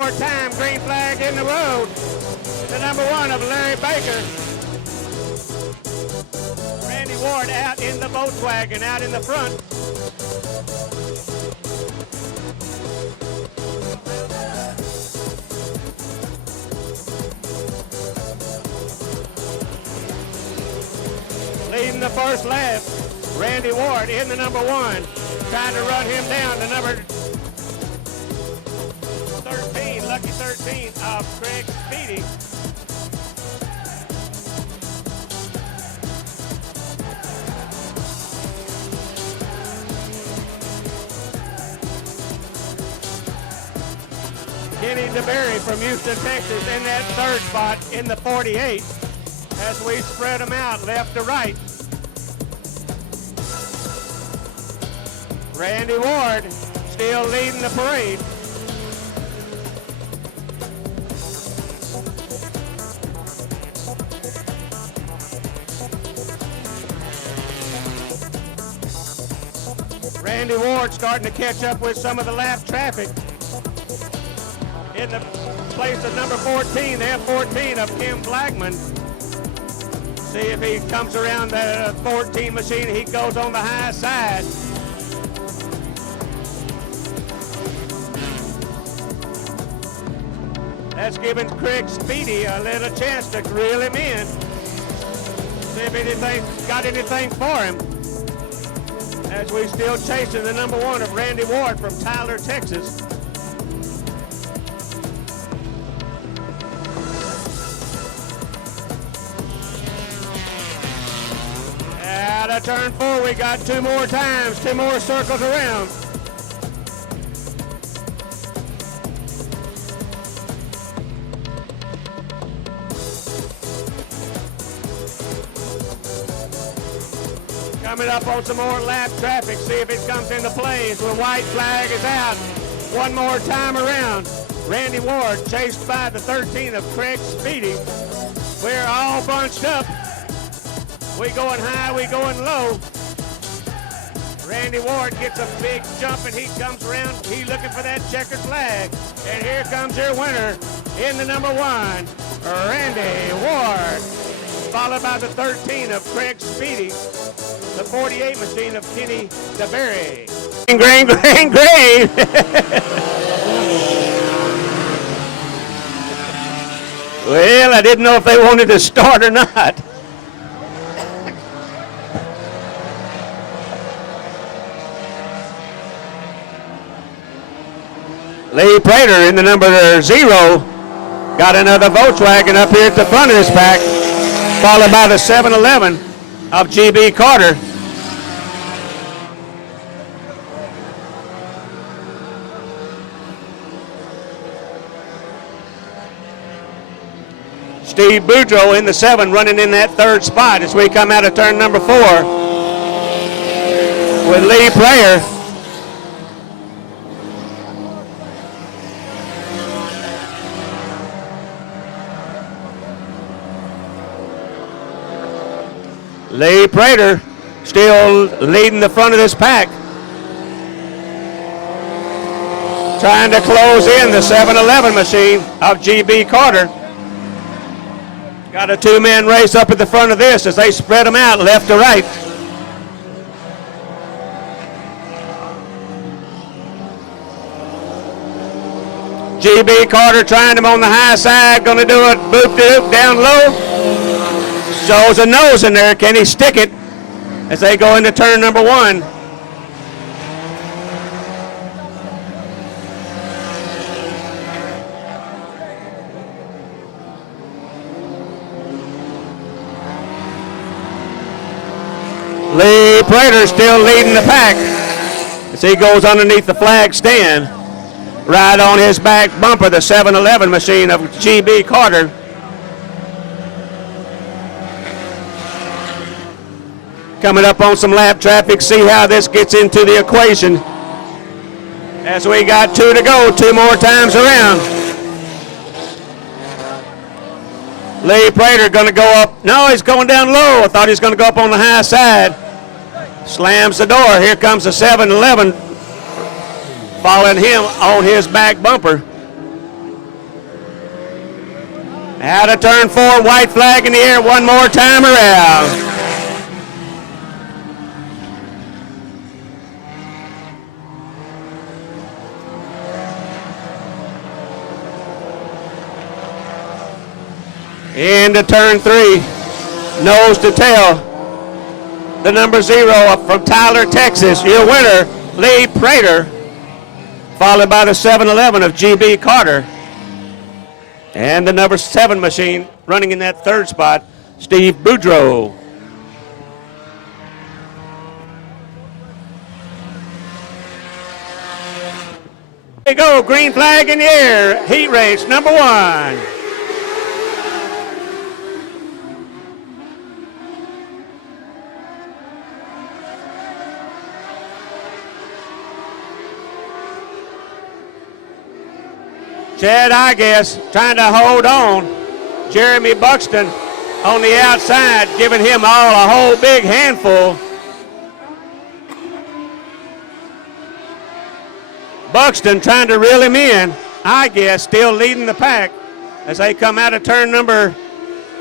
More time, green flag in the road. The number 1 of Larry Baker. Randy Ward out in the Volkswagen, out in the front. Leading the first lap, Randy Ward in the number 1. Trying to run him down, the number 13, lucky 13 of Craig Speedy. Kenny DeBerry from Houston, Texas in that third spot in the 48 as we spread them out left to right. Randy Ward still leading the parade. Randy Ward starting to catch up with some of the lap traffic. In the place of number 14, the F14 of Kim Blackman. See if he comes around the 14 machine. He goes on the high side. That's giving Craig Speedy a little chance to reel him in. See if anything got anything for him. As we still chasing the number 1 of Randy Ward from Tyler, Texas. Out of turn 4, we got 2 more times, 2 more circles around. Coming up on some more lap traffic, see if it comes into play. The white flag is out. 1 more time around. Randy Ward chased by the 13 of Craig Speedy. We're all bunched up. We going high, we going low. Randy Ward gets a big jump and he comes around. He's looking for that checkered flag. And here comes your winner in the number 1, Randy Ward. Followed by the 13 of Craig Speedy. The 48 machine of Kenny DeBerry. Green. Well, I didn't know if they wanted to start or not. Lee Prater in the number 0 got another Volkswagen up here at the front of this pack, followed by the 711 of G.B. Carter. Steve Boudreaux in the 7 running in that third spot as we come out of turn number 4 with Lee Prater. Lee Prater still leading the front of this pack. Trying to close in the 711 machine of G.B. Carter. Got a 2-man race up at the front of this as they spread them out left to right. G.B. Carter trying him on the high side, going to do it boop-de-doop down low. Shows a nose in there. Can he stick it as they go into turn number 1? Lee Prater still leading the pack as he goes underneath the flag stand. Right on his back bumper, the 711 machine of G.B. Carter. Coming up on some lap traffic, see how this gets into the equation. As we got 2 to go, 2 more times around. Lee Prater going to go up. No, he's going down low. I thought he was going to go up on the high side. Slams the door. Here comes the 711 following him on his back bumper. Out of turn 4, white flag in the air one more time around. Into turn 3, nose to tail. The number 0 up from Tyler, Texas. Your winner, Lee Prater, followed by the 711 of GB Carter. And the number 7 machine running in that third spot, Steve Boudreau. There we go, green flag in the air. Heat race number 1. Chad, I guess, trying to hold on. Jeremy Buxton on the outside, giving him a whole big handful. Buxton trying to reel him in. I guess still leading the pack as they come out of turn number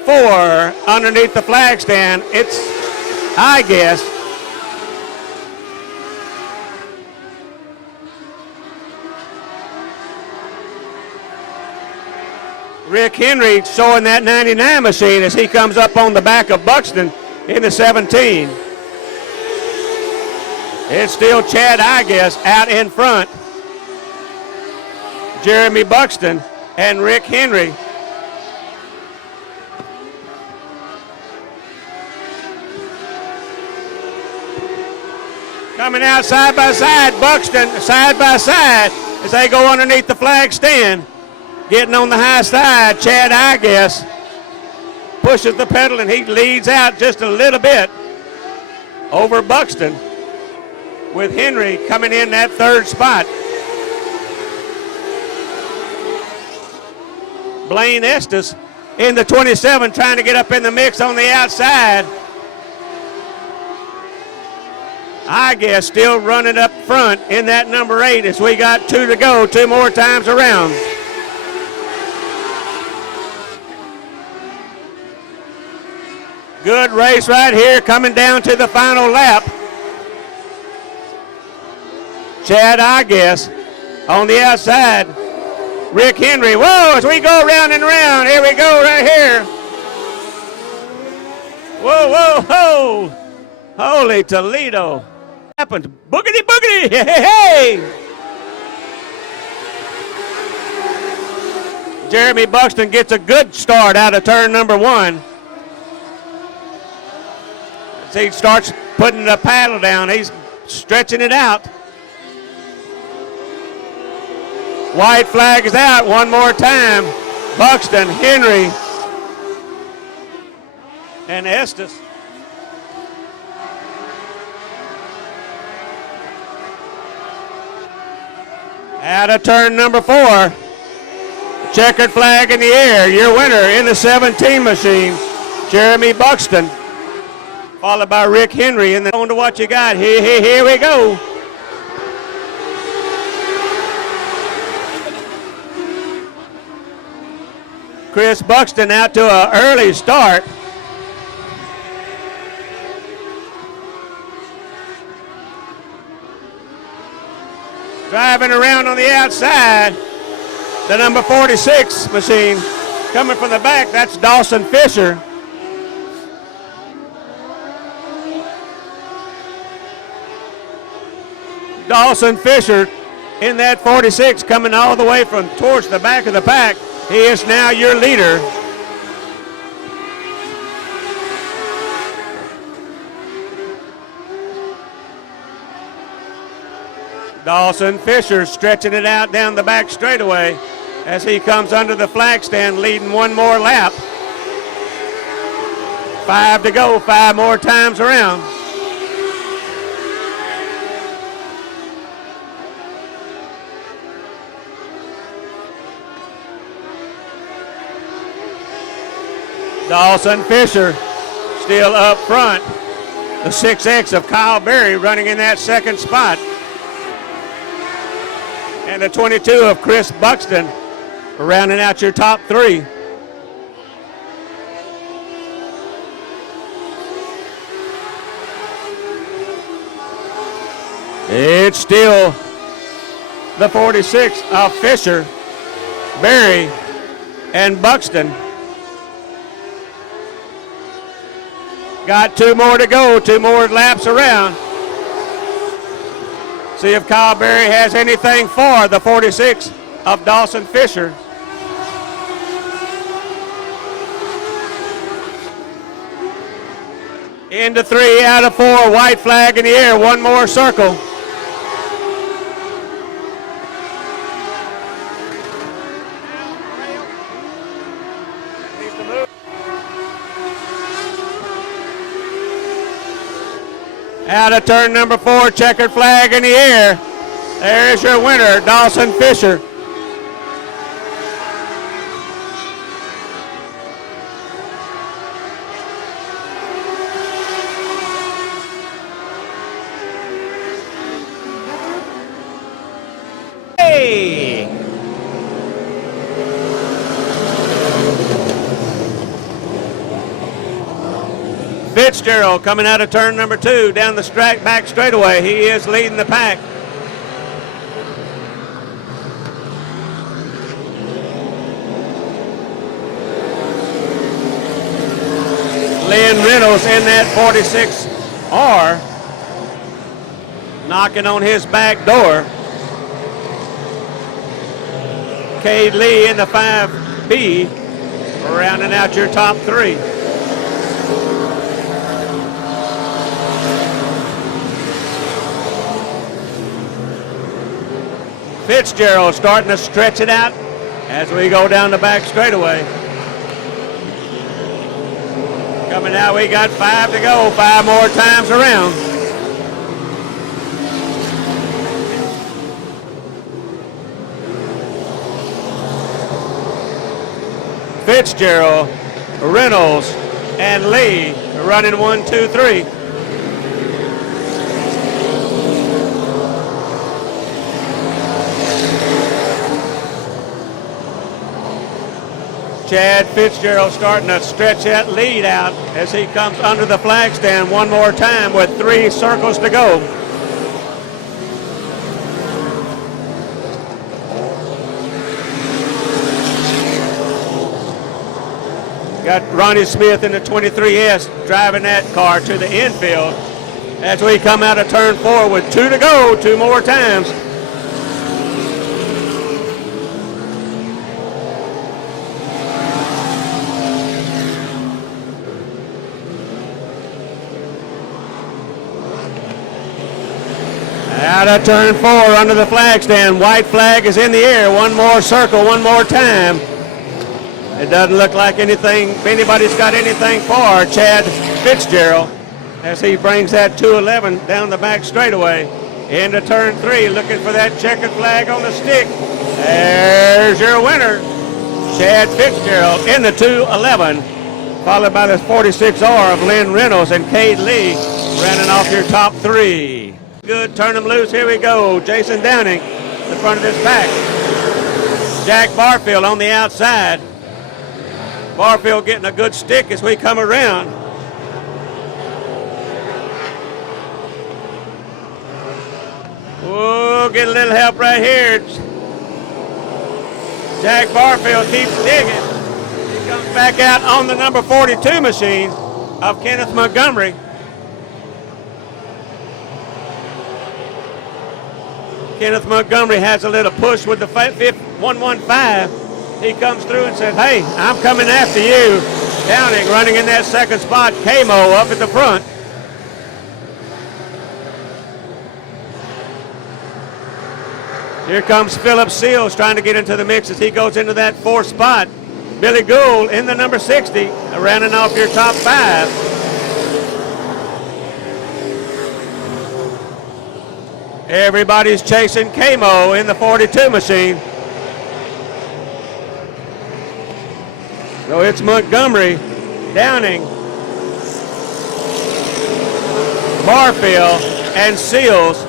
4 underneath the flag stand. It's, I guess, Rick Henry showing that 99 machine as he comes up on the back of Buxton in the 17. It's still Chad, I guess, out in front. Jeremy Buxton and Rick Henry. Coming out side by side, Buxton side by side as they go underneath the flag stand. Getting on the high side, Chad, I guess, pushes the pedal and he leads out just a little bit over Buxton, with Henry coming in that third spot. Blaine Estes in the 27 trying to get up in the mix on the outside. I guess still running up front in that number 8 as we got 2 to go, 2 more times around. Good race right here coming down to the final lap. Chad, I guess, on the outside. Rick Henry, whoa, as we go round and round. Here we go right here. Whoa, whoa, whoa. Holy Toledo. Happened. Boogity, boogity, hey, hey. Jeremy Buxton gets a good start out of turn number 1. As he starts putting the paddle down, he's stretching it out. White flag is out one more time. Buxton, Henry, and Estes. Out of turn number 4. Checkered flag in the air. Your winner in the 17 machine, Jeremy Buxton, followed by Rick Henry. And then on to what you got. Here we go. Chris Buxton out to an early start. Driving around on the outside, the number 46 machine coming from the back, that's Dawson Fisher. Dawson Fisher in that 46 coming all the way from towards the back of the pack. He is now your leader. Dawson Fisher stretching it out down the back straightaway as he comes under the flag stand, leading one more lap. 5 to go, 5 more times around. Dawson Fisher still up front. The 6X of Kyle Berry running in that second spot. And the 22 of Chris Buxton rounding out your top 3. It's still the 46 of Fisher, Berry, and Buxton. Got 2 more to go, 2 more laps around. See if Kyle Berry has anything for the 46 of Dawson Fisher. Into 3 out of 4, white flag in the air, 1 more circle. Out of turn number 4, checkered flag in the air. There's your winner, Dawson Fisher. Hey! Fitzgerald coming out of turn number 2 down the back straightaway. He is leading the pack. Lynn Reynolds in that 46R, knocking on his back door. Cade Lee in the 5B, rounding out your top 3. Fitzgerald starting to stretch it out as we go down the back straightaway. Coming out, we got 5 to go, 5 more times around. Fitzgerald, Reynolds, and Lee running 1, 2, 3. Chad Fitzgerald starting to stretch that lead out as he comes under the flag stand 1 more time with 3 circles to go. Got Ronnie Smith in the 23S driving that car to the infield as we come out of turn 4 with 2 to go, 2 more times. Out of turn 4 under the flag stand. White flag is in the air. 1 more circle, 1 more time. It doesn't look like anybody's got anything for Chad Fitzgerald as he brings that 211 down the back straightaway. Into turn 3, looking for that checkered flag on the stick. There's your winner, Chad Fitzgerald in the 211, followed by the 46R of Lynn Reynolds and Cade Lee, rounding off your top 3. Good, turn them loose, here we go. Jason Downing, the front of this pack. Jack Barfield on the outside. Barfield getting a good stick as we come around. We'll get a little help right here. Jack Barfield keeps digging. He comes back out on the number 42 machine of Kenneth Montgomery. Kenneth Montgomery has a little push with the 115. He comes through and says, hey, I'm coming after you. Downing running in that second spot. Camo up at the front. Here comes Philip Seals trying to get into the mix as he goes into that 4th spot. Billy Gould in the number 60, rounding off your top 5. Everybody's chasing Camo in the 42 machine. So it's Montgomery, Downing, Barfield, and Seals.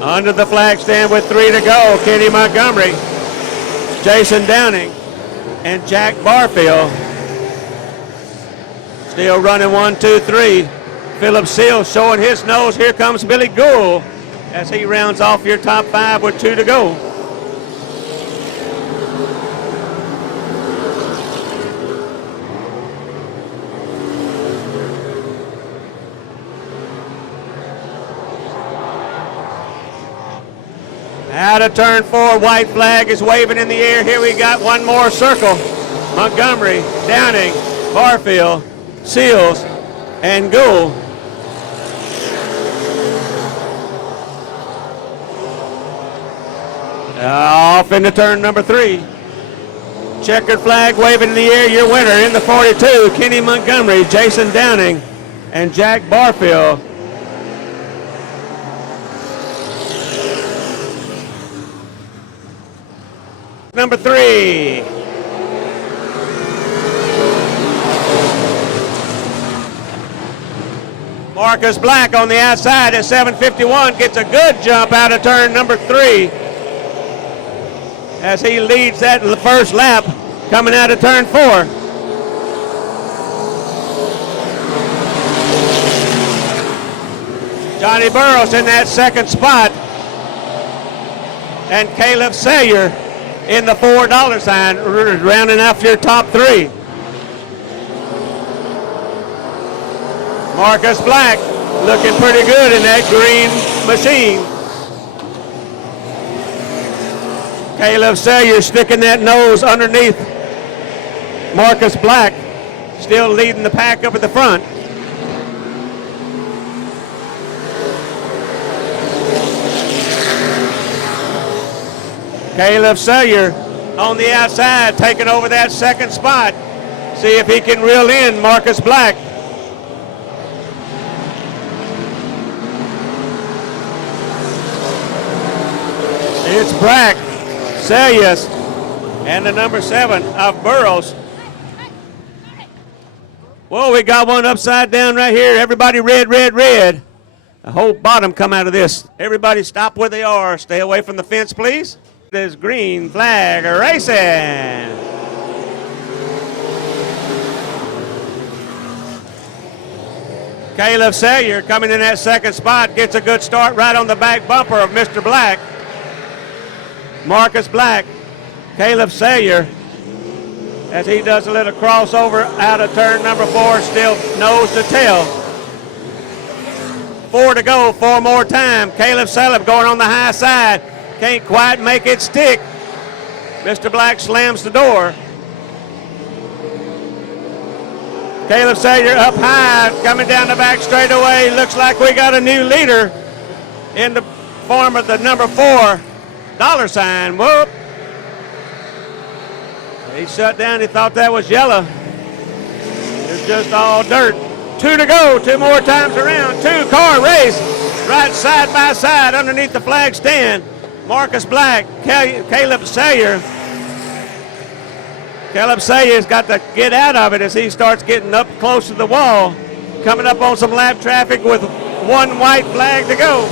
Under the flag stand with 3 to go, Kenny Montgomery. Jason Downing, and Jack Barfield. Still running 1, 2, 3. Philip Seals showing his nose. Here comes Billy Gould as he rounds off your top 5 with 2 to go. Out of turn 4, white flag is waving in the air. Here we got one more circle. Montgomery, Downing, Barfield, Seals, and Gould. Off into turn number 3. Checkered flag waving in the air. Your winner in the 42, Kenny Montgomery, Jason Downing, and Jack Barfield. Number 3. Marcus Black on the outside at 7:51 gets a good jump out of turn number 3 as he leads that first lap coming out of turn 4. Johnny Burrows in that second spot, and Caleb Sayer in the $4 sign, rounding off your top 3. Marcus Black looking pretty good in that green machine. Caleb Sayer sticking that nose underneath Marcus Black, still leading the pack up at the front. Caleb Sayer on the outside, taking over that second spot. See if he can reel in Marcus Black. It's Black, Sayers, and the number 7 of Burrows. Whoa, we got one upside down right here. Everybody red, red, red. The whole bottom come out of this. Everybody stop where they are. Stay away from the fence, please. This green flag racing. Caleb Sayer coming in that second spot, gets a good start right on the back bumper of Mr. Black. Marcus Black, Caleb Sayer, as he does a little crossover out of turn number 4, still nose to tail. 4 to go, 4 more time. Caleb Sayer going on the high side. Can't quite make it stick. Mr. Black slams the door. Caleb Sayer up high, coming down the back straightaway. Looks like we got a new leader in the form of the number 4 $ sign. Whoop. He shut down. He thought that was yellow. It's just all dirt. 2 to go. 2 more times around. 2-car race. Right side by side underneath the flag stand. Marcus Black, Caleb Sayer. Caleb Sayer's got to get out of it as he starts getting up close to the wall. Coming up on some lap traffic with 1 white flag to go.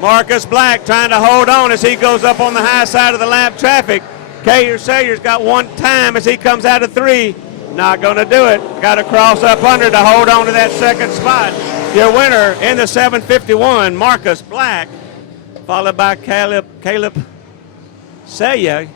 Marcus Black trying to hold on as he goes up on the high side of the lap traffic. Caleb Sayer's got 1 time as he comes out of 3. Not going to do it. Got to cross up under to hold on to that second spot. Your winner in the 7:51, Marcus Black, followed by Caleb Sayer.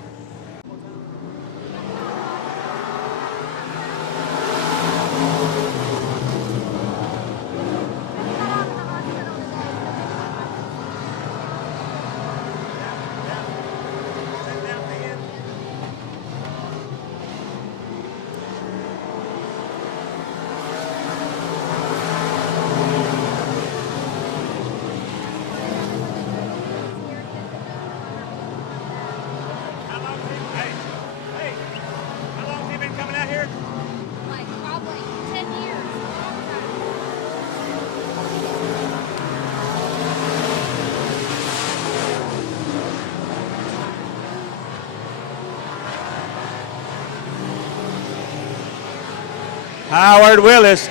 Howard Willis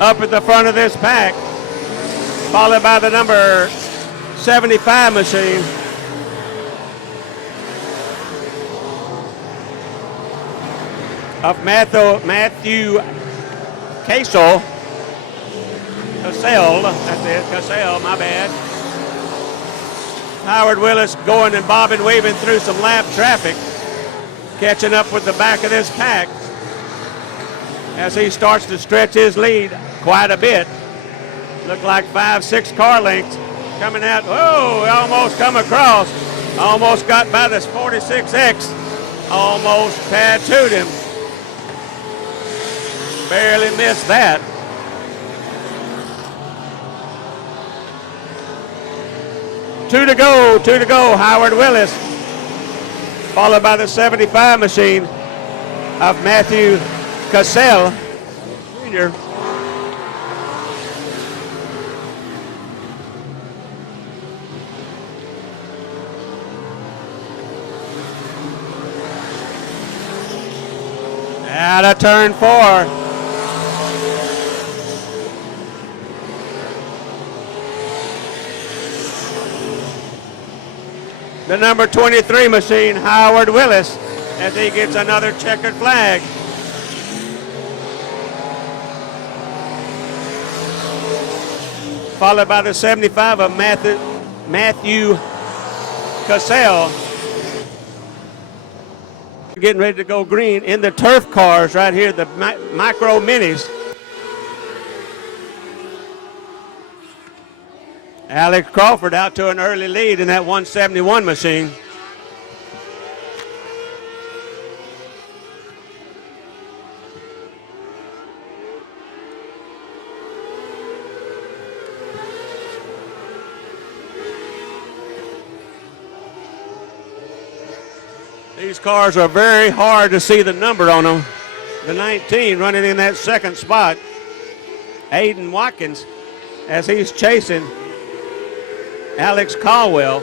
up at the front of this pack. followed by the number 75 machine. Of Matthew Cassell, that's it, Cassell, my bad. Howard Willis going and bobbing, weaving through some lap traffic, catching up with the back of this pack as he starts to stretch his lead quite a bit. Look like 5-6 car lengths coming out. Oh, almost come across. Almost got by this 46X. Almost tattooed him. Barely missed that. Two to go, Howard Willis, followed by the 75 machine of Matthew Cassell Jr. Out of turn 4. The number 23 machine, Howard Willis, as he gets another checkered flag. Followed by the 75 of Matthew Cassell. Getting ready to go green in the turf cars right here, the micro minis. Alex Crawford out to an early lead in that 171 machine. These cars are very hard to see the number on them. The 19 running in that second spot. Aiden Watkins as he's chasing Alex Caldwell.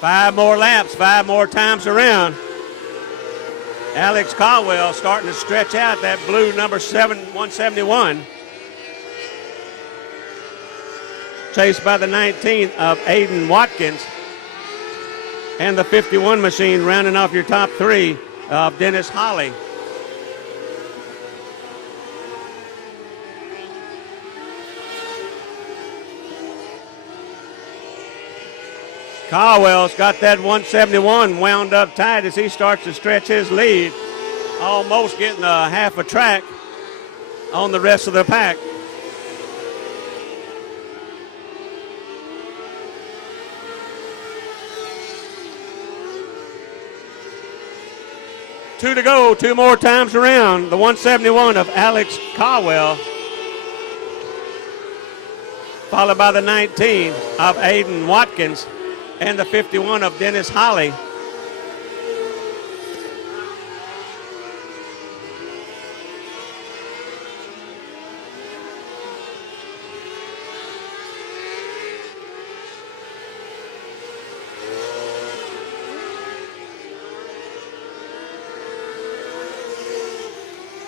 Five more laps, 5 more times around. Alex Caldwell starting to stretch out that blue number 171. Chased by the 19 of Aiden Watkins. And the 51 machine rounding off your top 3 of Dennis Holly. Caldwell's got that 171 wound up tight as he starts to stretch his lead. Almost getting a half a track on the rest of the pack. Two to go, 2 more times around. The 171 of Alex Caldwell, followed by the 19 of Aiden Watkins and the 51 of Dennis Holly.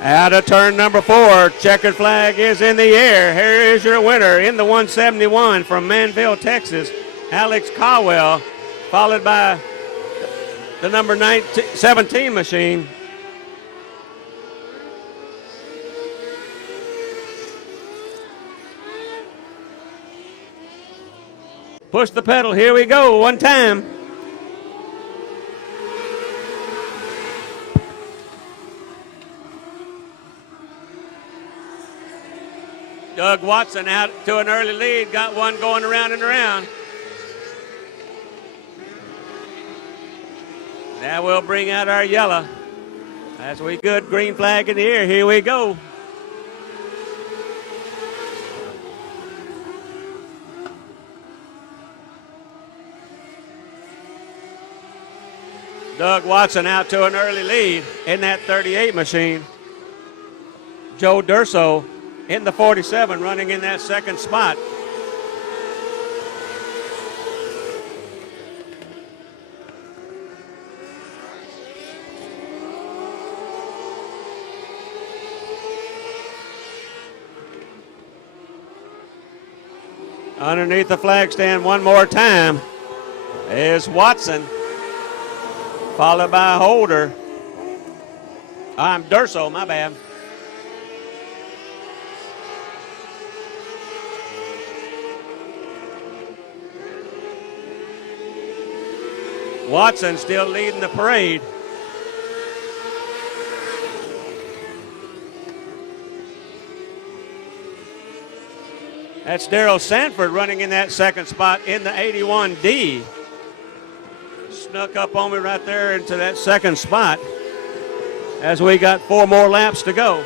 Out of turn number 4, checkered flag is in the air. Here is your winner in the 171 from Manville, Texas, Alex Caldwell, followed by the number 17 machine. Push the pedal, here we go, one time. Doug Watson out to an early lead, got one going around and around. Now we'll bring out our yellow. As we good, green flag in the air, here we go. Doug Watson out to an early lead in that 38 machine. Joe Durso in the 47 running in that second spot. Underneath the flag stand one more time is Watson, followed by Holder. I'm Durso, my bad. Watson still leading the parade. That's Daryl Sanford running in that second spot in the 81D. Snuck up on me right there into that second spot as we got 4 more laps to go.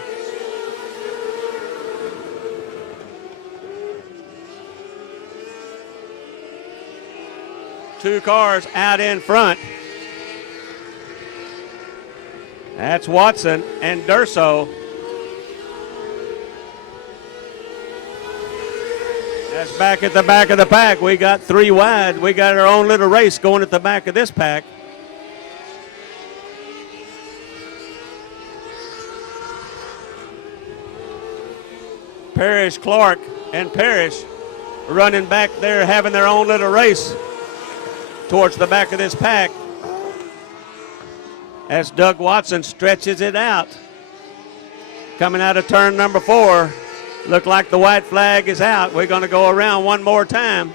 Two cars out in front. That's Watson and Durso. That's back at the back of the pack. We got 3 wide. We got our own little race going at the back of this pack. Parrish, Clark, and Parrish running back there, having their own little race towards the back of this pack as Doug Watson stretches it out. Coming out of turn number 4. Look like the white flag is out. We're going to go around one more time.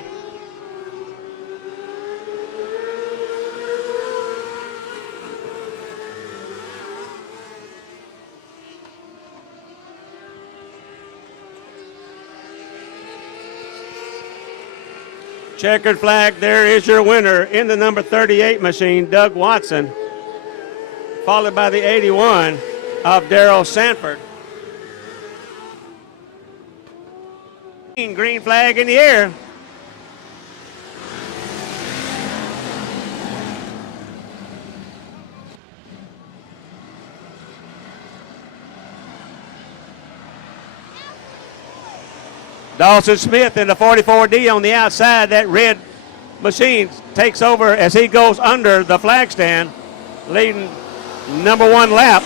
Checkered flag, there is your winner in the number 38 machine, Doug Watson, followed by the 81 of Daryl Sanford. Green flag in the air. Dawson Smith in the 44D on the outside. That red machine takes over as he goes under the flag stand, leading number 1 lap.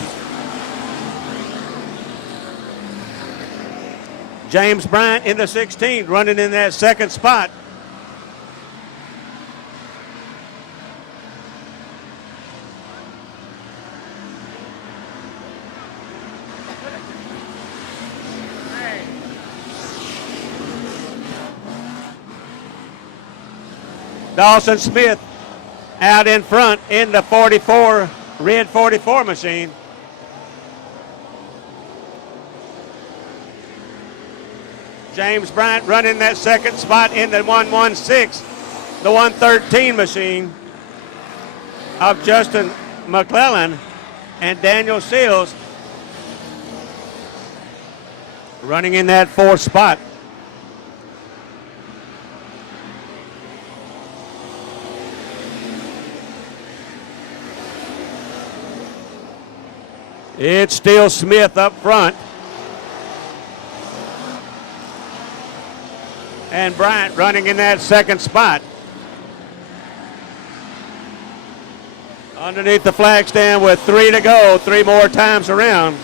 James Bryant in the 16, running in that second spot. Dawson Smith out in front in the 44, red 44 machine. James Bryant running that second spot in the 116, the 113 machine of Justin McClellan and Daniel Seals running in that 4th spot. It's still Smith up front. And Bryant running in that second spot. Underneath the flag stand with 3 to go, 3 more times around.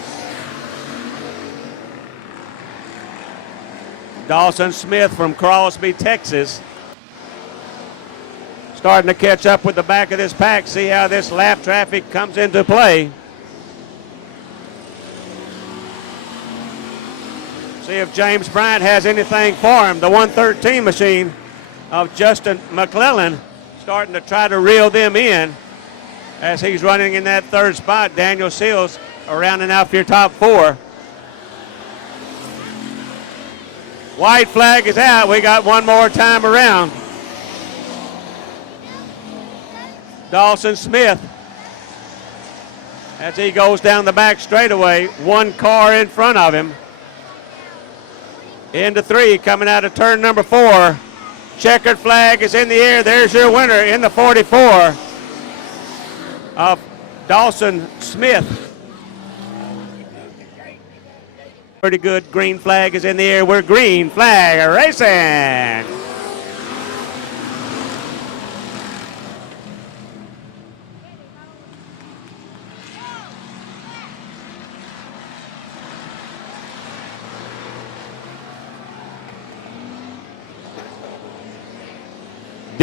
Dawson Smith from Crosby, Texas, starting to catch up with the back of this pack, see how this lap traffic comes into play. See if James Bryant has anything for him. The 113 machine of Justin McClellan starting to try to reel them in as he's running in that 3rd spot. Daniel Seals rounding out for your top 4. White flag is out. We got 1 more time around. Dawson Smith as he goes down the back straightaway. 1 car in front of him. Into 3, coming out of turn number 4. Checkered flag is in the air. There's your winner in the 44 of Dawson Smith. Pretty good. Green flag is in the air. We're green flag racing.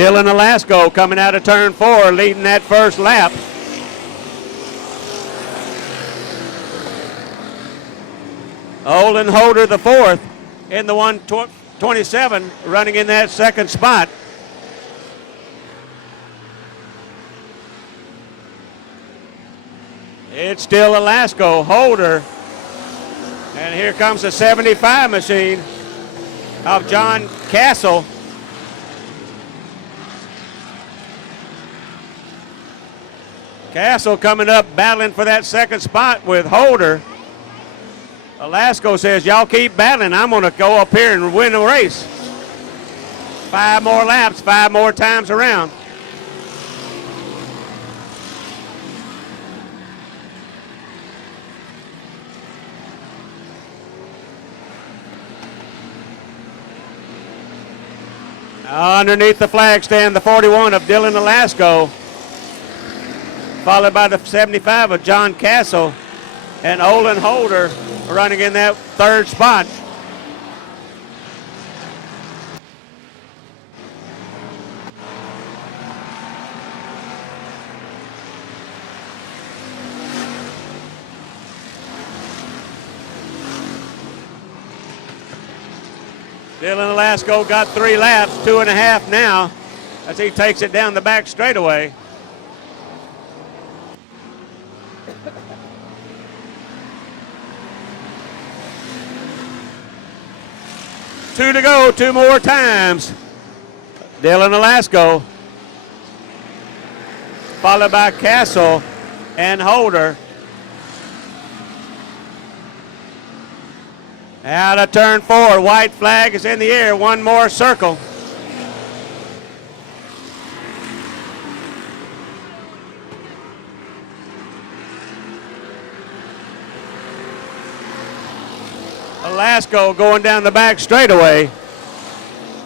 Dylan Alasko coming out of turn 4, leading that first lap. Olin Holder the 4th in the 127, running in that second spot. It's still Alasko, Holder, and here comes the 75 machine of John Castle. Castle coming up battling for that second spot with Holder. Alasko says, y'all keep battling. I'm going to go up here and win the race. 5 more laps, 5 more times around. Underneath the flag stand, the 41 of Dylan Alasko, followed by the 75 of John Castle, and Olin Holder running in that third spot. Dylan Alasko got 3 laps, 2.5 now, as he takes it down the back straightaway. Two to go, 2 more times. Dylan Alasko, followed by Castle and Holder. Out of turn 4, white flag is in the air, 1 more circle. Alasko going down the back straightaway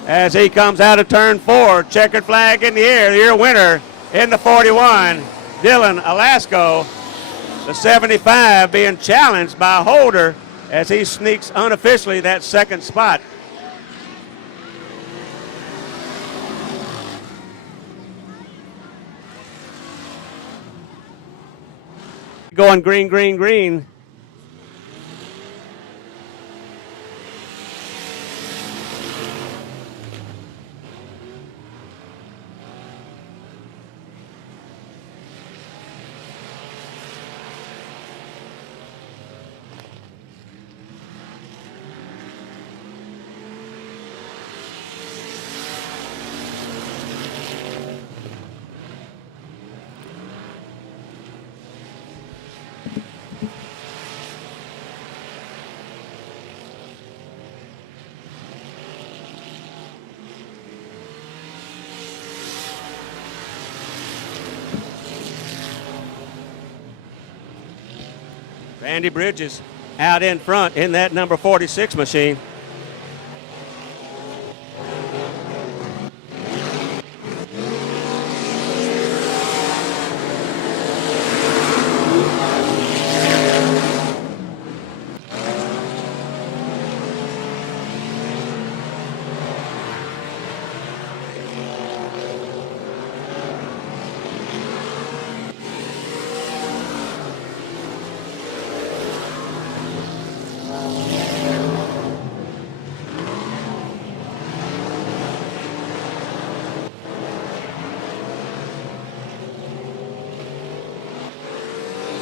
as he comes out of turn 4. Checkered flag in the air. Your winner in the 41, Dylan Alasko. The 75 being challenged by Holder as he sneaks unofficially that second spot. Going green, green, green. Randy Bridges out in front in that number 46 machine.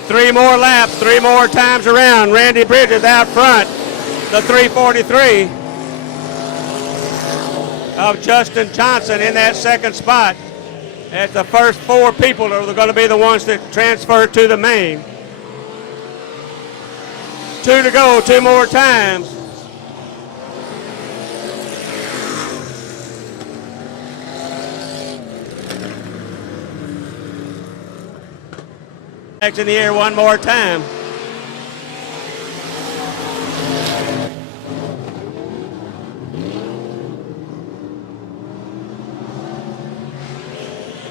Three more laps, 3 more times around. Randy Bridges out front, the 343 of Justin Johnson in that second spot. As the first 4 people are going to be the ones that transfer to the main. 2 to go, 2 more times. In the air 1 more time.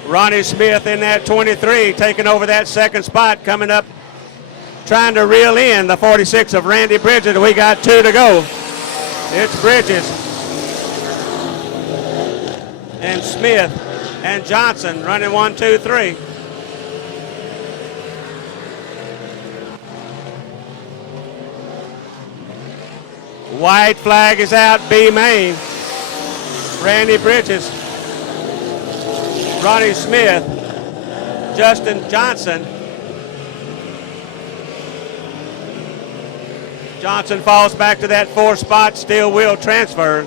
Ronnie Smith in that 23 taking over that second spot, coming up trying to reel in the 46 of Randy Bridges. We got 2 to go. It's Bridges and Smith. and Johnson running 1, 2, 3. White flag is out, B main. Randy Bridges, Ronnie Smith, Justin Johnson. Johnson falls back to that 4 spot, still wheel transfer.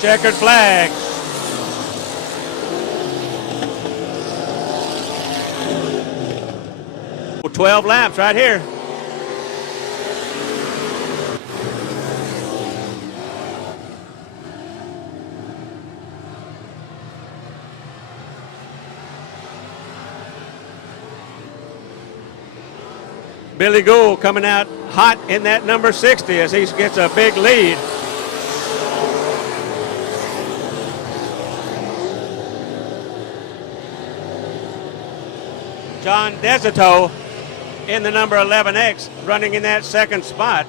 Checkered flag. Well, 12 laps right here. Billy Gould coming out hot in that number 60 as he gets a big lead. John Desito in the number 11X running in that 2nd spot.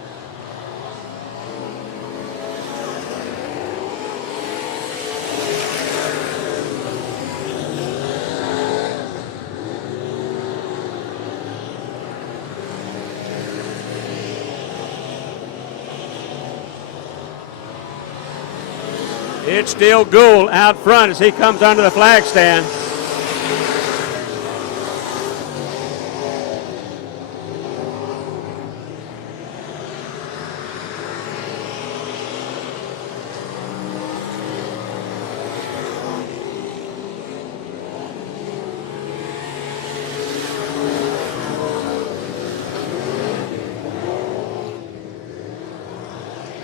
It's still Gould out front as he comes under the flag stand.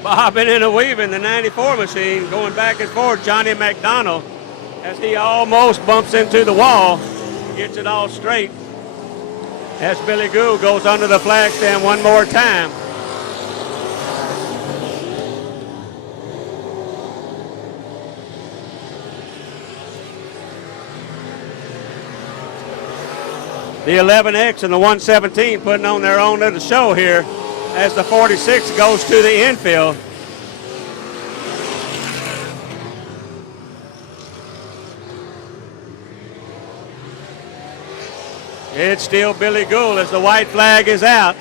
Bobbing and a weaving, the 94 machine going back and forth. Johnny McDonald as he almost bumps into the wall, gets it all straight as Billy Gould goes under the flag stand one more time. The 11X and the 117 putting on their own little show here as the 46 goes to the infield. It's still Billy Gould as the white flag is out.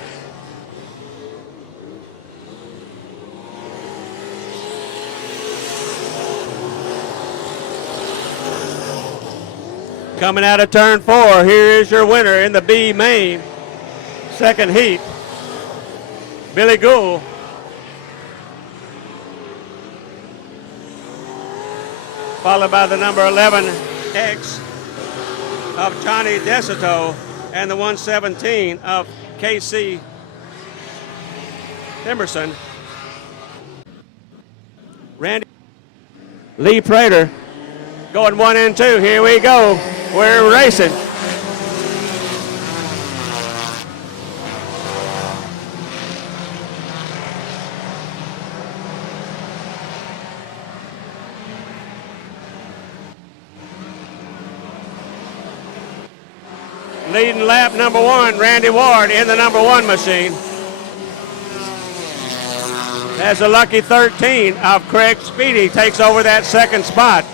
Coming out of turn 4, here is your winner in the B main, 2nd heat, Billy Gould. Followed by the number 11X of Johnny Desito and the 117 of KC Emerson. Randy Lee Prater going 1 and 2. Here we go. We're racing. Leading lap number 1, Randy Ward in the number 1 machine. As the lucky 13 of Craig Speedy takes over that 2nd spot.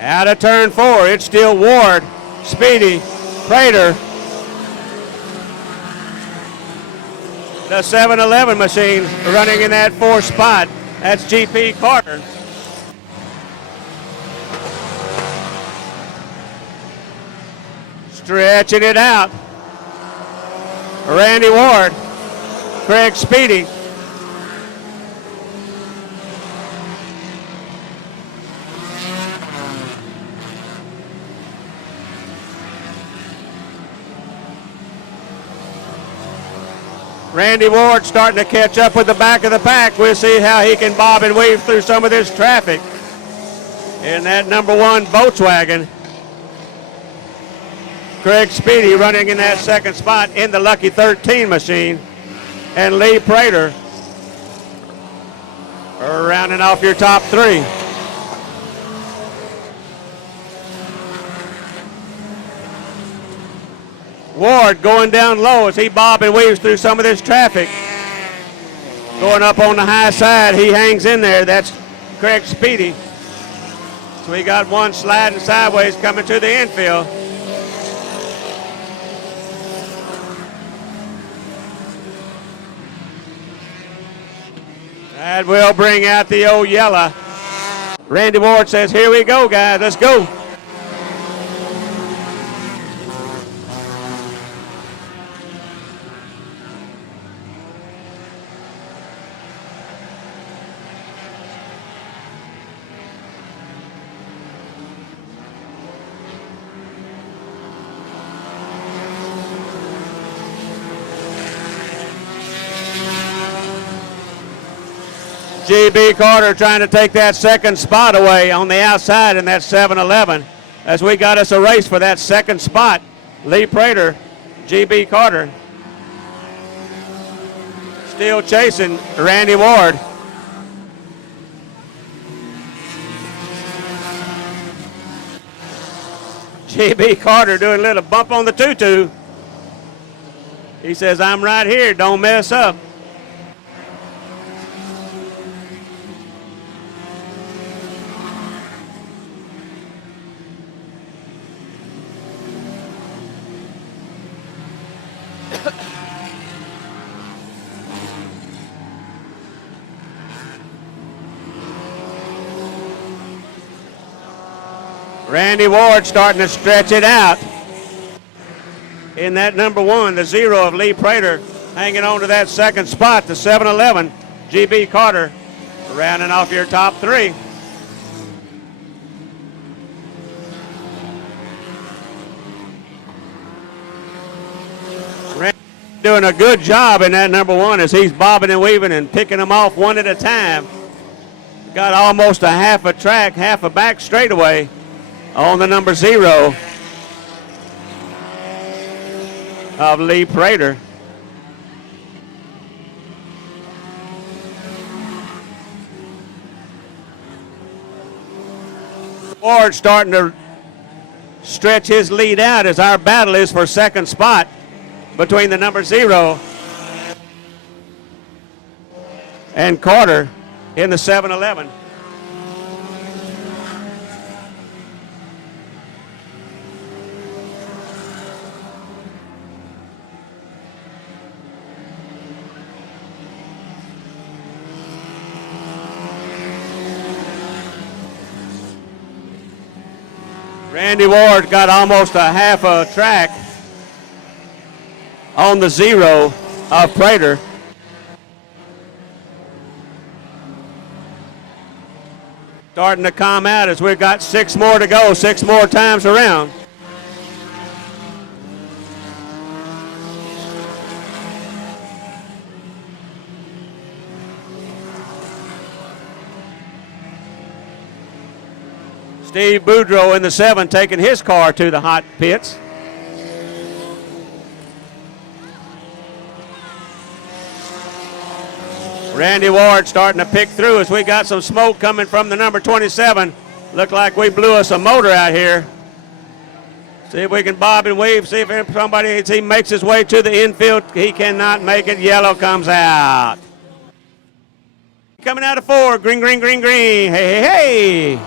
Out of turn 4, it's still Ward, Speedy, Prater. The 7-11 machine running in that 4th spot. That's GP Carter. Stretching it out. Randy Ward, Craig Speedy. Randy Ward starting to catch up with the back of the pack. We'll see how he can bob and weave through some of this traffic in that number 1 Volkswagen. Craig Speedy running in that 2nd spot in the lucky 13 machine. And Lee Prater rounding off your top 3. Ward going down low as he bob and weaves through some of this traffic. going up on the high side. He hangs in there. That's Craig Speedy. So we got one sliding sideways coming to the infield. That will bring out the old yellow. Randy Ward says, here we go, guys. Let's go. G.B. Carter trying to take that second spot away on the outside in that 7-11 as we got us a race for that second spot. Lee Prater, G.B. Carter. Still chasing Randy Ward. G.B. Carter doing a little bump on the tutu. He says, I'm right here, don't mess up. Randy Ward starting to stretch it out. In that number 1, the 0 of Lee Prater, hanging on to that second spot, the 7-11, G.B. Carter, rounding off your top 3. Randy doing a good job in that number 1 as he's bobbing and weaving and picking them off one at a time. Got almost a half a track, half a back straightaway on the number 0 of Lee Prater. Ward starting to stretch his lead out as our battle is for second spot between the number 0 and Carter in the 7-11. Randy Ward got almost a half a track on the 0 of Prater. Starting to calm out as we've got 6 more to go, 6 more times around. Steve Boudreau in the 7 taking his car to the hot pits. Randy Ward starting to pick through as we got some smoke coming from the number 27. Look like we blew us a motor out here. See if we can bob and weave, see if somebody, as he makes his way to the infield, he cannot make it. Yellow comes out. Coming out of 4, green, green, green, green. Hey, hey, hey.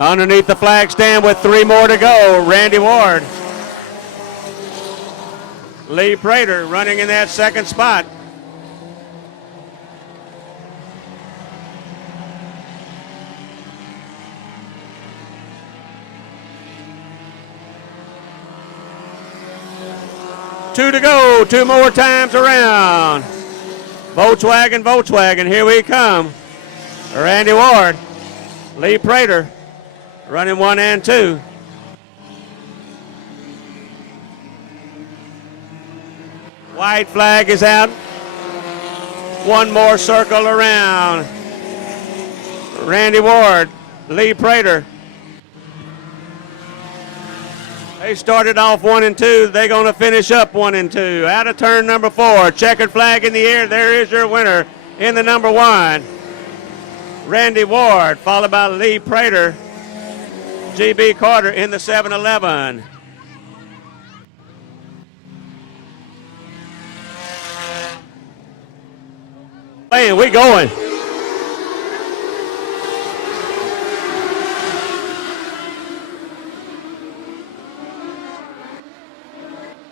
Underneath the flag stand with 3 more to go, Randy Ward. Lee Prater running in that second spot. Two to go, 2 more times around. Volkswagen, Volkswagen, here we come. Randy Ward, Lee Prater. Running 1 and 2. White flag is out. 1 more circle around. Randy Ward, Lee Prater. They started off 1 and 2. They're going to finish up 1 and 2. Out of turn number 4. Checkered flag in the air. There is your winner in the number 1. Randy Ward, followed by Lee Prater. GB Carter in the 7-11. Man, we going.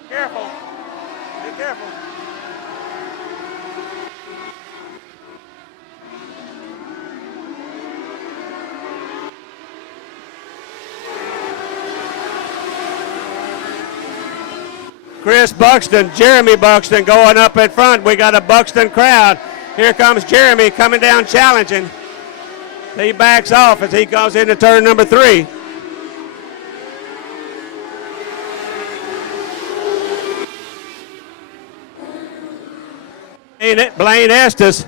Careful. Be careful. Chris Buxton, Jeremy Buxton going up in front. We got a Buxton crowd. Here comes Jeremy coming down challenging. He backs off as he goes into turn number 3. Blaine Estes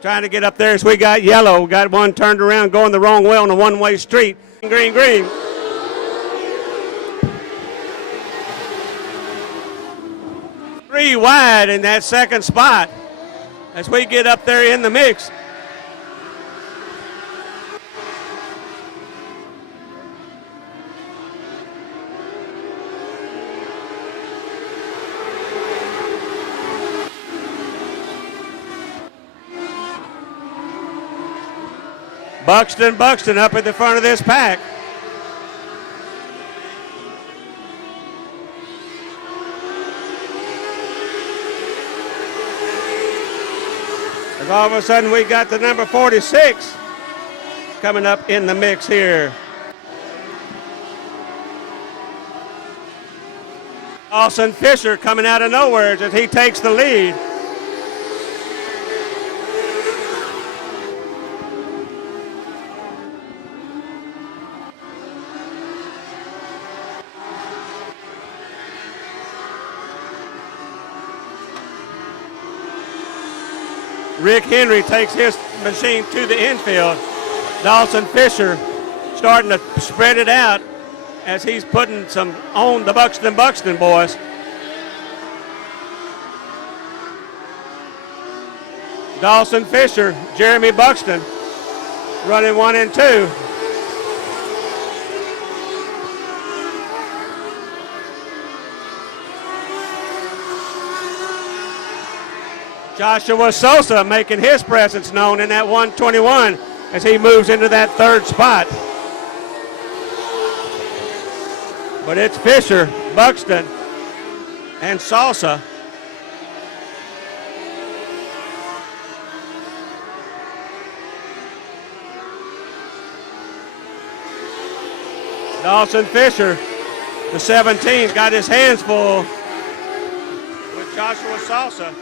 trying to get up there as we got yellow. We got one turned around going the wrong way on a one-way street. Green. 3 wide in that second spot as we get up there in the mix. Buxton up at the front of this pack. And all of a sudden we got the number 46 coming up in the mix here. Austin Fisher coming out of nowhere as he takes the lead. Rick Henry takes his machine to the infield. Dawson Fisher starting to spread it out as he's putting some on the Buxton boys. Dawson Fisher, Jeremy Buxton running 1 and 2. Joshua Sosa making his presence known in that 121 as he moves into that third spot. But it's Fisher, Buxton, and Sosa. Dawson Fisher, the 17, got his hands full with Joshua Sosa.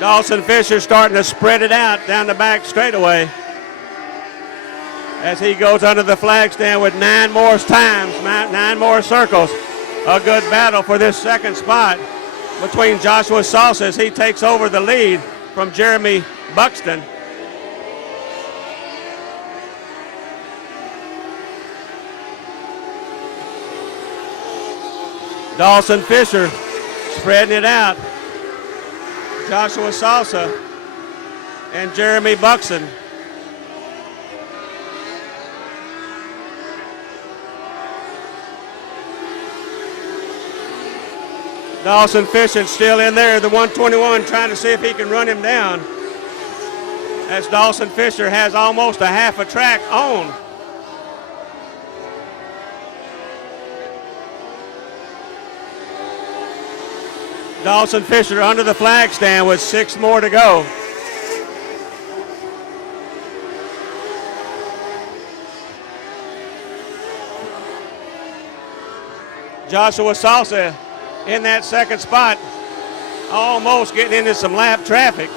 Dawson Fisher starting to spread it out down the back straightaway as he goes under the flag stand with 9 more times, 9 more circles. A good battle for this second spot between Joshua Sosa as he takes over the lead from Jeremy Buxton. Dawson Fisher spreading it out. Joshua Sosa and Jeremy Buxton. Dawson Fisher still in there, the 121, trying to see if he can run him down, as Dawson Fisher has almost a half a track on. Dawson Fisher under the flag stand with 6 more to go. Joshua Sosa in that second spot, almost getting into some lap traffic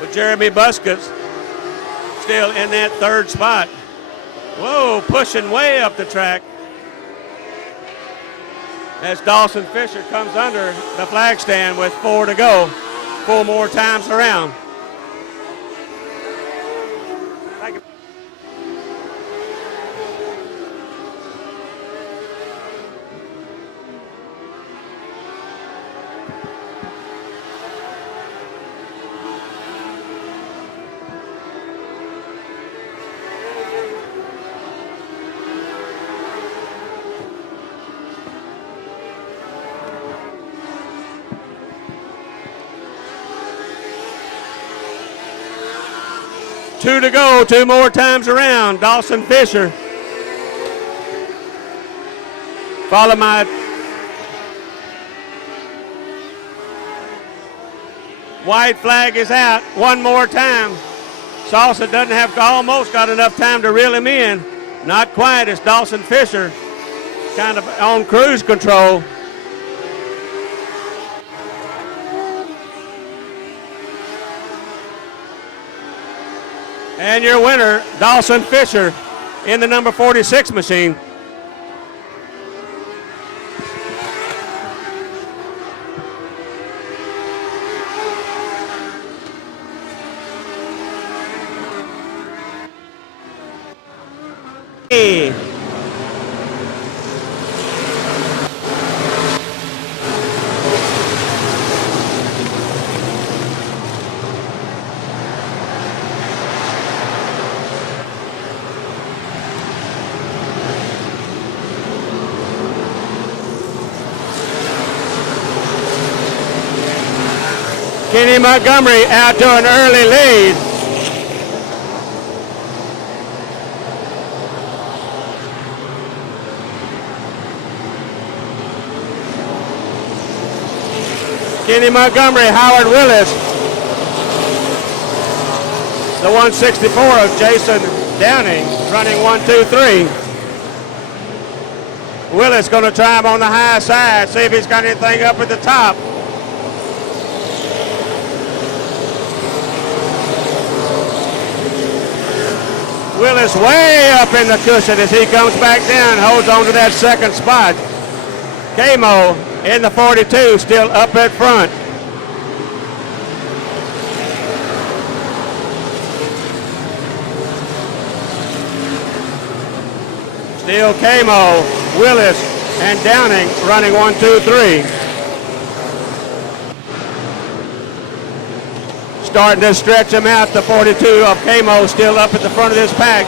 with Jeremy Buskins. still in that third spot. Whoa, pushing way up the track. As Dawson Fisher comes under the flag stand with 4 to go. 4 more times around. Two to go, 2 more times around. Dawson Fisher. Follow my white flag is out. 1 more time. Salsa doesn't have almost got enough time to reel him in. Not quite as Dawson Fisher kind of on cruise control. And your winner, Dawson Fisher, in the number 46 machine. Hey. Kenny Montgomery out to an early lead. Kenny Montgomery, Howard Willis. The 164 of Jason Downing running 1-2-3. Willis going to try him on the high side, see if he's got anything up at the top. Willis way up in the cushion as he comes back down, holds on to that second spot. Camo in the 42, still up at front. Still Camo, Willis, and Downing running 1-2-3. Starting to stretch him out. The 42 of Camo still up at the front of this pack.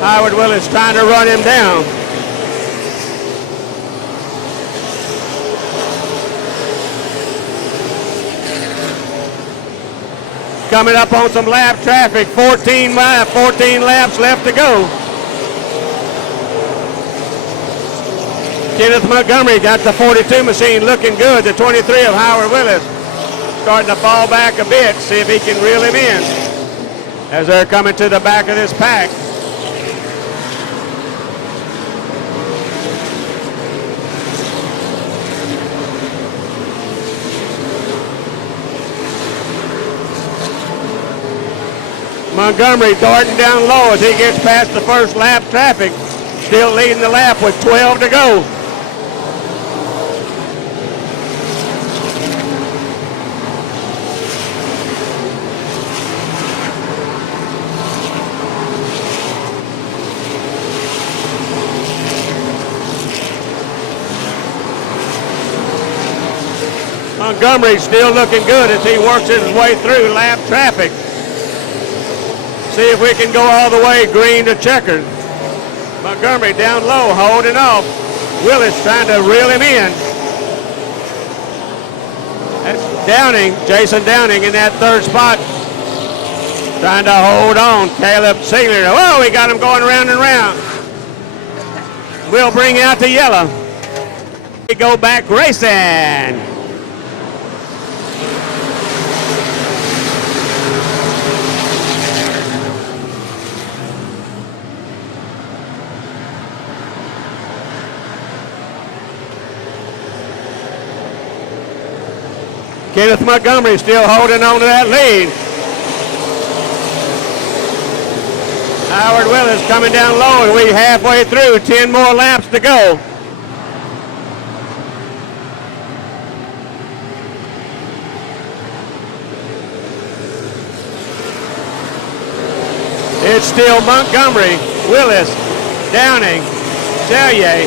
Howard Willis trying to run him down. Coming up on some lap traffic. 14 laps left to go. Kenneth Montgomery got the 42 machine looking good. The 23 of Howard Willis starting to fall back a bit, see if he can reel him in as they're coming to the back of this pack. Montgomery darting down low as he gets past the first lap traffic, still leading the lap with 12 to go. Montgomery still looking good as he works his way through lap traffic. See if we can go all the way green to checkered. Montgomery down low, holding off. Willis trying to reel him in. That's Downing, Jason Downing in that third spot. Trying to hold on. Caleb Sealer. Oh, he got him going round and round. We'll bring out the yellow. We go back racing. Kenneth Montgomery still holding on to that lead. Howard Willis coming down low, and we halfway through, 10 more laps to go. It's still Montgomery, Willis, Downing, Selye.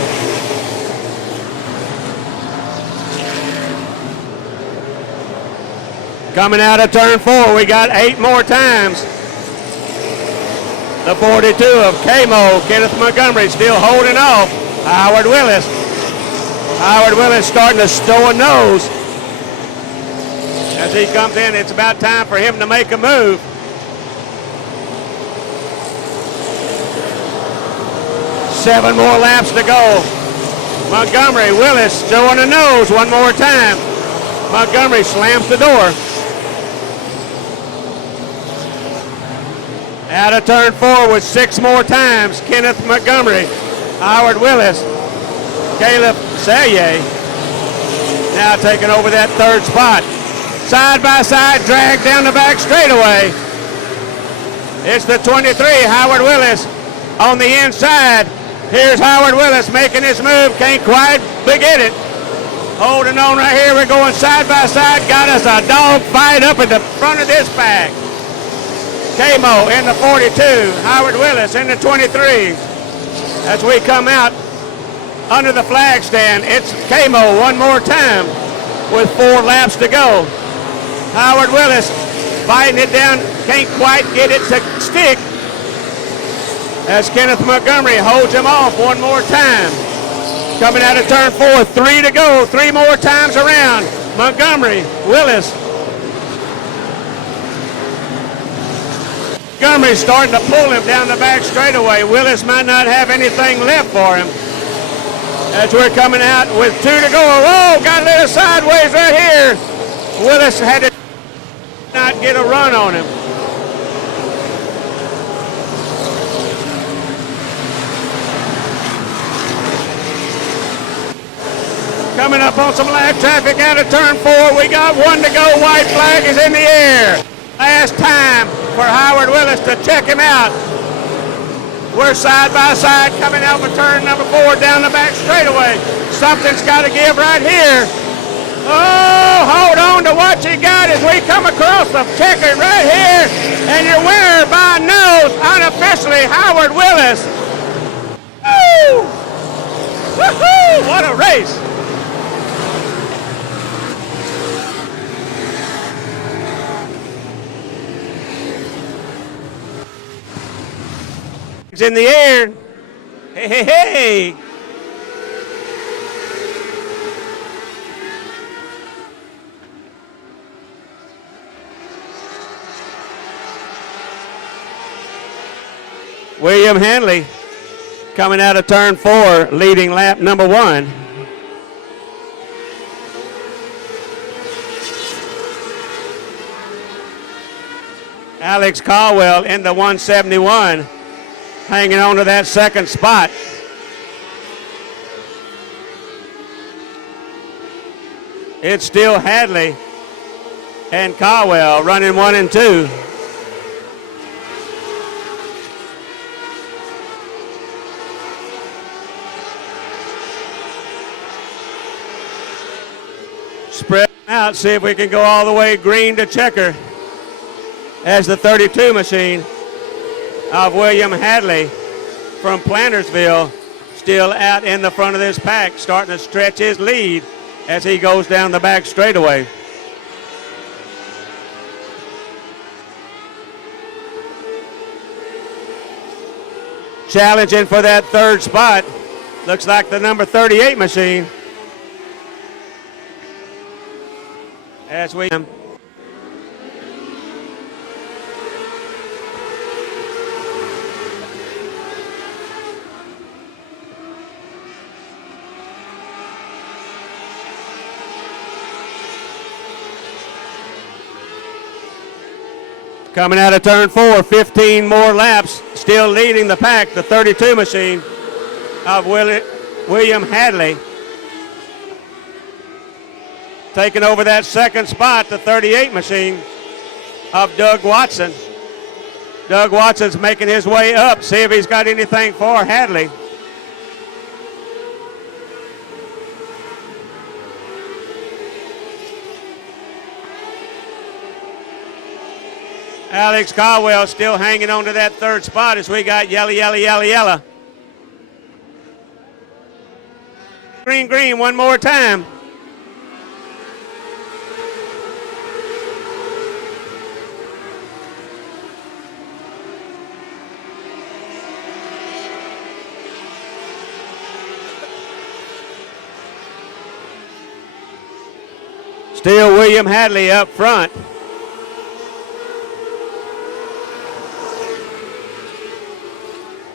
Coming out of turn 4, we got 8 more times. The 42 of Camo, Kenneth Montgomery still holding off Howard Willis. Howard Willis starting to stow a nose. As he comes in, it's about time for him to make a move. Seven more laps to go. Montgomery, Willis showing a nose one more time. Montgomery slams the door. Out of turn 4 with 6 more times. Kenneth Montgomery, Howard Willis, Caleb Selye now taking over that third spot. Side by side drag down the back straightaway. It's the 23, Howard Willis on the inside. Here's Howard Willis making his move. Can't quite get it. Holding on right here. We're going side by side. Got us a dog fight up at the front of this pack. Camo in the 42. Howard Willis in the 23. As we come out under the flag stand, it's Camo one more time with 4 laps to go. Howard Willis fighting it down. Can't quite get it to stick. As Kenneth Montgomery holds him off one more time. Coming out of turn 4, 3 to go, 3 more times around. Montgomery, Willis. Montgomery starting to pull him down the back straightaway. Willis might not have anything left for him. As we're coming out with 2 to go. Oh, got a little sideways right here. Willis had to not get a run on him. Coming up on some lap traffic out of turn 4. We got 1 to go. White flag is in the air. Last time for Howard Willis to check him out. We're side by side coming out of turn number 4 down the back straightaway. Something's got to give right here. Oh, hold on to what you got as we come across the checker right here. And your winner by nose, unofficially, Howard Willis. Woo! Woohoo! What a race. It's in the air. Hey, hey, hey. William Hanley coming out of turn 4, leading lap number 1. Alex Caldwell in the 171. Hanging on to that second spot. It's still Hadley and Caldwell running 1 and 2. Spread out, see if we can go all the way green to checker as the 32 machine of William Hadley from Plantersville still out in the front of this pack, starting to stretch his lead as he goes down the back straightaway. Challenging for that third spot, looks like the number 38 machine. As we coming out of turn 4, 15 more laps, still leading the pack, the 32 machine of William Hadley. Taking over that second spot, the 38 machine of Doug Watson. Doug Watson's making his way up. See if he's got anything for Hadley. Alex Caldwell still hanging on to that third spot as we got yellow. Green, one more time. Still William Hadley up front.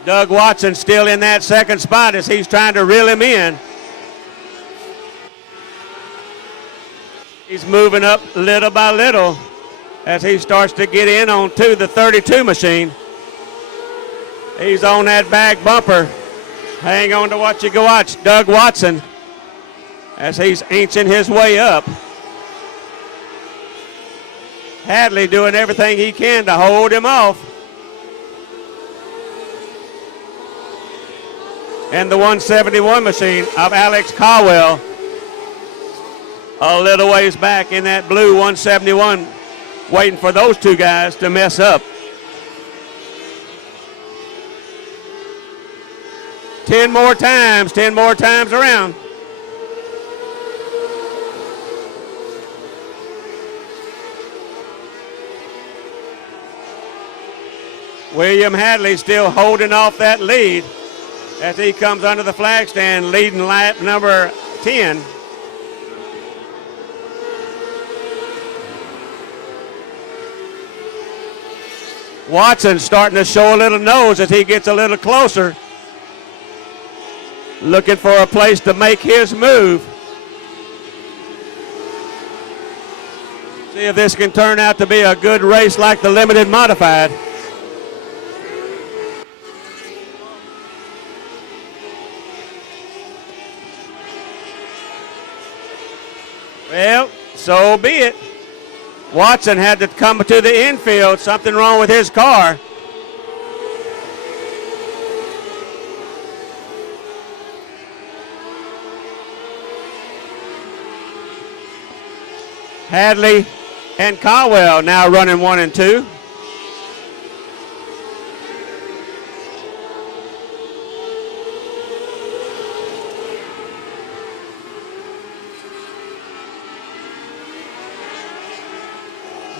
Doug Watson still in that second spot as he's trying to reel him in. He's moving up little by little as he starts to get in onto the 32 machine. He's on that back bumper. Hang on to what you go watch. Doug Watson as he's inching his way up. Hadley doing everything he can to hold him off. And the 171 machine of Alex Caldwell a little ways back in that blue 171, waiting for those two guys to mess up. 10 more times around. William Hadley still holding off that lead as he comes under the flag stand, leading lap number 10. Watson starting to show a little nose as he gets a little closer, looking for a place to make his move. See if this can turn out to be a good race like the limited modified. Well, so be it. Watson had to come to the infield. Something wrong with his car. Hadley and Caldwell now running 1 and 2.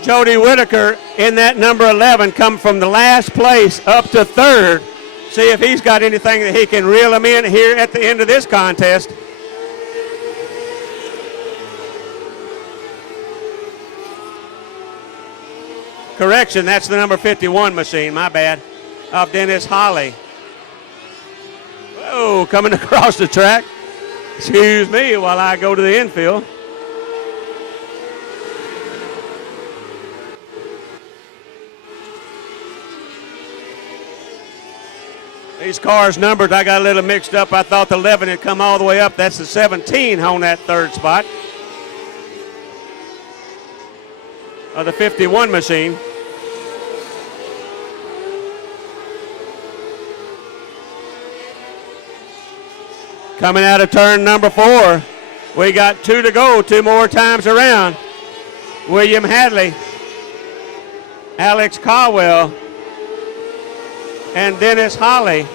Jody Whitaker in that number 11 come from the last place up to third. See if he's got anything that he can reel him in here at the end of this contest. Correction, that's the number 51 machine, my bad, of Dennis Holly. Whoa, coming across the track. Excuse me while I go to the infield. These cars numbered, I got a little mixed up. I thought the 11 had come all the way up. That's the 17 on that third spot of the 51 machine. Coming out of turn number 4. We got 2 to go, 2 more times around. William Hadley, Alex Caldwell, and Dennis Holly.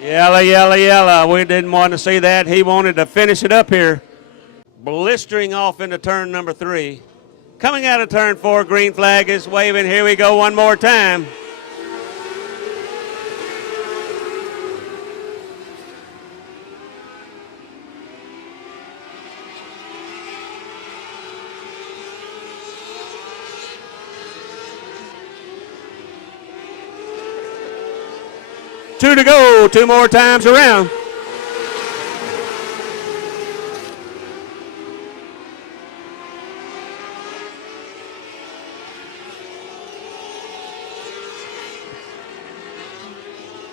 Yellow. We didn't want to see that. He wanted to finish it up here. Blistering off into turn number 3. Coming out of turn 4, green flag is waving. Here we go one more time. Two to go, 2 more times around.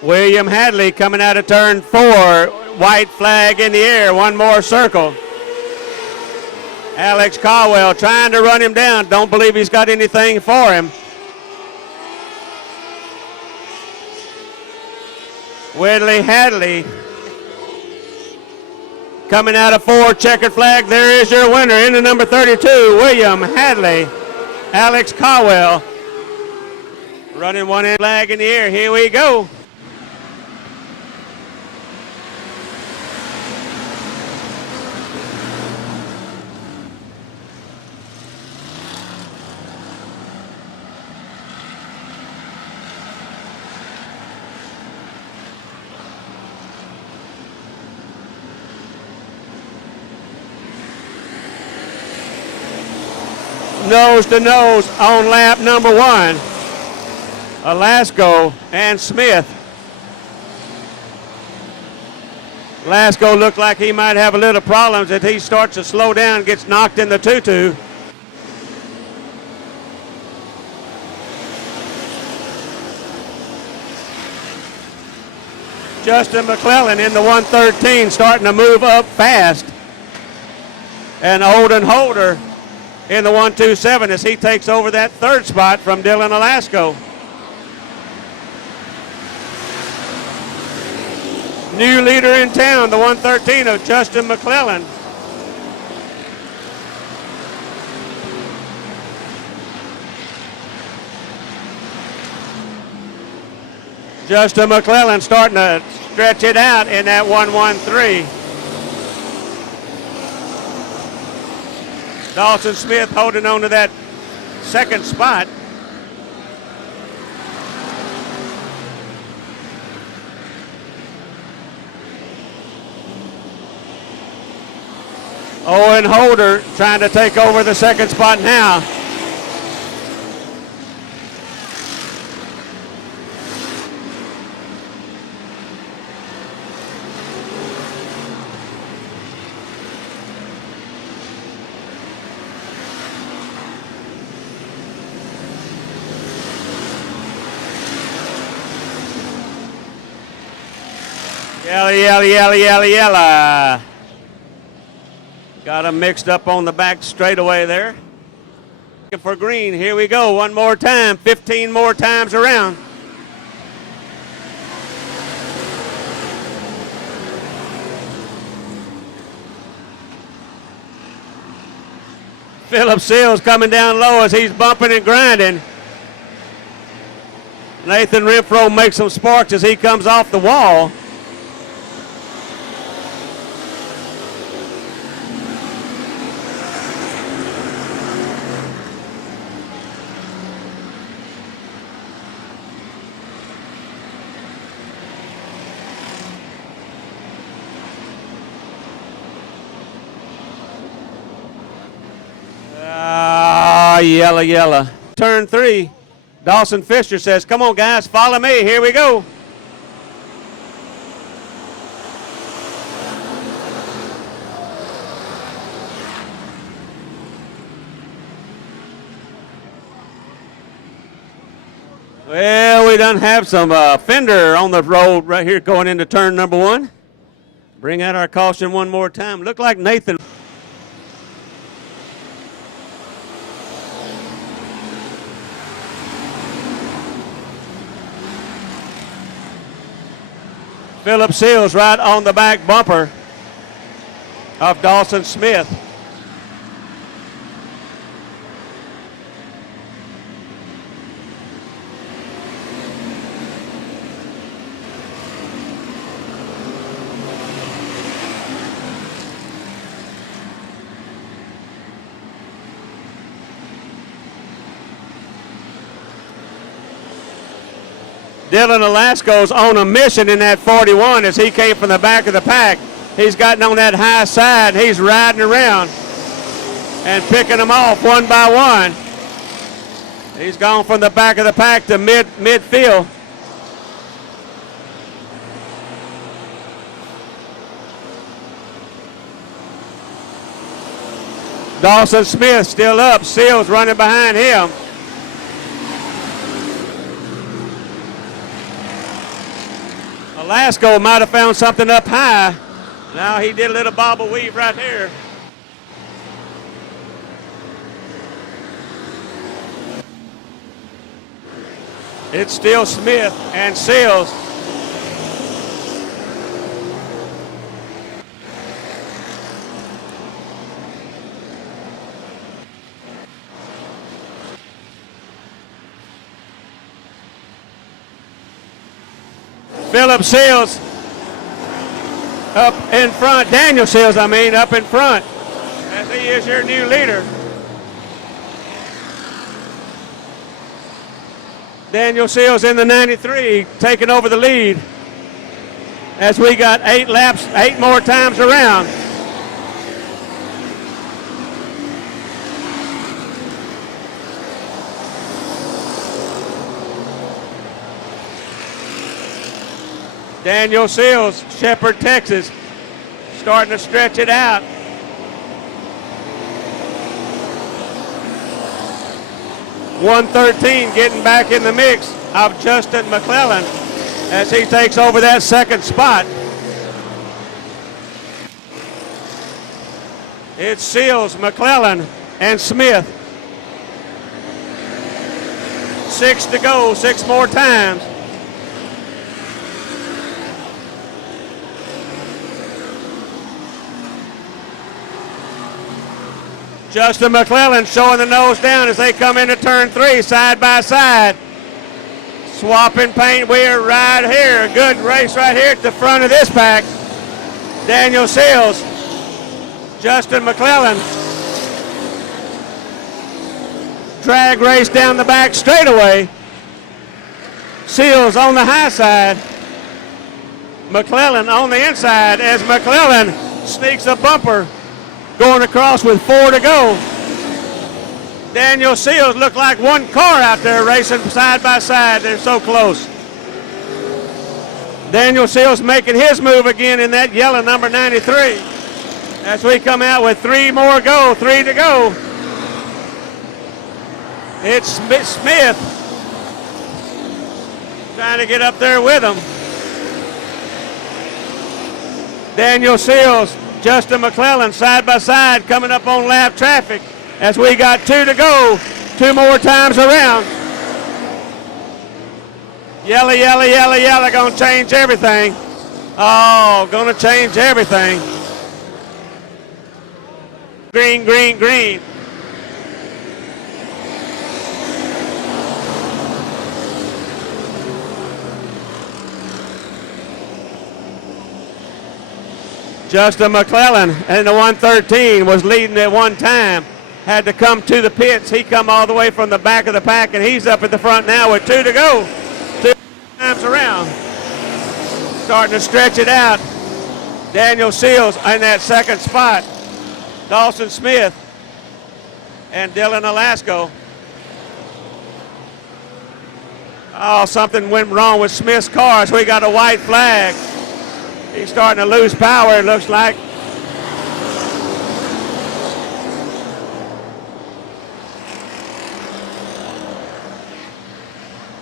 William Hadley coming out of turn 4. white flag in the air. One more circle. Alex Caldwell trying to run him down. Don't believe he's got anything for him. Whitley Hadley coming out of 4, checkered flag. There is your winner in the number 32, William Hadley. Alex Caldwell running one end flag in the air. Here we go. Nose to nose on lap number 1. Alasko and Smith. Alasko looked like he might have a little problems if he starts to slow down, gets knocked in the tutu. Justin McClellan in the 113 starting to move up fast. And Holden Holder in the 127 as he takes over that 3rd spot from Dylan Alasko. New leader in town, the 113 of Justin McClellan. Justin McClellan starting to stretch it out in that 113. Dawson Smith holding on to that 2nd spot. Owen Holder trying to take over the 2nd spot now. Yella. Got him mixed up on the back straightaway there. Looking for green. Here we go. One more time. 15 more times around. Philip Seals coming down low as he's bumping and grinding. Nathan Renfro makes some sparks as he comes off the wall. Yella. Turn 3. Dawson Fisher says, come on guys, follow me. Here we go. Well, we done have some fender on the road right here going into turn number 1. Bring out our caution one more time. Look like Nathan. Philip Seals right on the back bumper of Dawson Smith. Dylan Alasko's on a mission in that 41 as he came from the back of the pack. He's gotten on that high side. He's riding around and picking them off one by one. He's gone from the back of the pack to midfield. Dawson Smith still up. Seals running behind him. Alasko might have found something up high. Now he did a little bobble weave right here. It's still Smith and Seals. Philip Seals up in front. Daniel Seals, up in front, as he is your new leader. Daniel Seals in the 93, taking over the lead as we got 8 laps, 8 more times around. Daniel Seals, Shepherd, Texas, starting to stretch it out. .113 getting back in the mix of Justin McClellan as he takes over that second spot. It's Seals, McClellan, and Smith. 6 to go, 6 more times. Justin McClellan showing the nose down as they come into turn 3, side by side. Swapping paint. We're right here. A good race right here at the front of this pack. Daniel Seals, Justin McClellan. Drag race down the back straightaway. Seals on the high side. McClellan on the inside as McClellan sneaks a bumper. Going across with 4 to go. Daniel Seals looked like one car out there racing side by side. They're so close. Daniel Seals making his move again in that yellow number 93. As we come out with 3 more go, 3 to go. It's Smith trying to get up there with him. Daniel Seals, Justin McClellan side by side coming up on lap traffic as we got 2 to go, 2 more times around. Yellow, yellow, yellow, yellow, gonna change everything. Oh, gonna change everything. Green, green, green. Justin McClellan in the 113 was leading at one time. Had to come to the pits. He come all the way from the back of the pack, and he's up at the front now with 2 to go. 2 times around. Starting to stretch it out. Daniel Seals in that second spot. Dawson Smith and Dylan Alasko. Oh, something went wrong with Smith's car, so we got a white flag. He's starting to lose power, it looks like.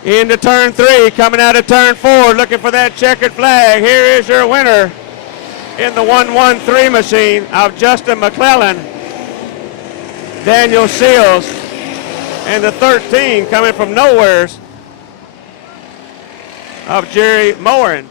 Into turn 3, coming out of turn 4, looking for that checkered flag. Here is your winner in the 113 machine of Justin McClellan, Daniel Seals, and the 13 coming from nowheres of Jerry Morin.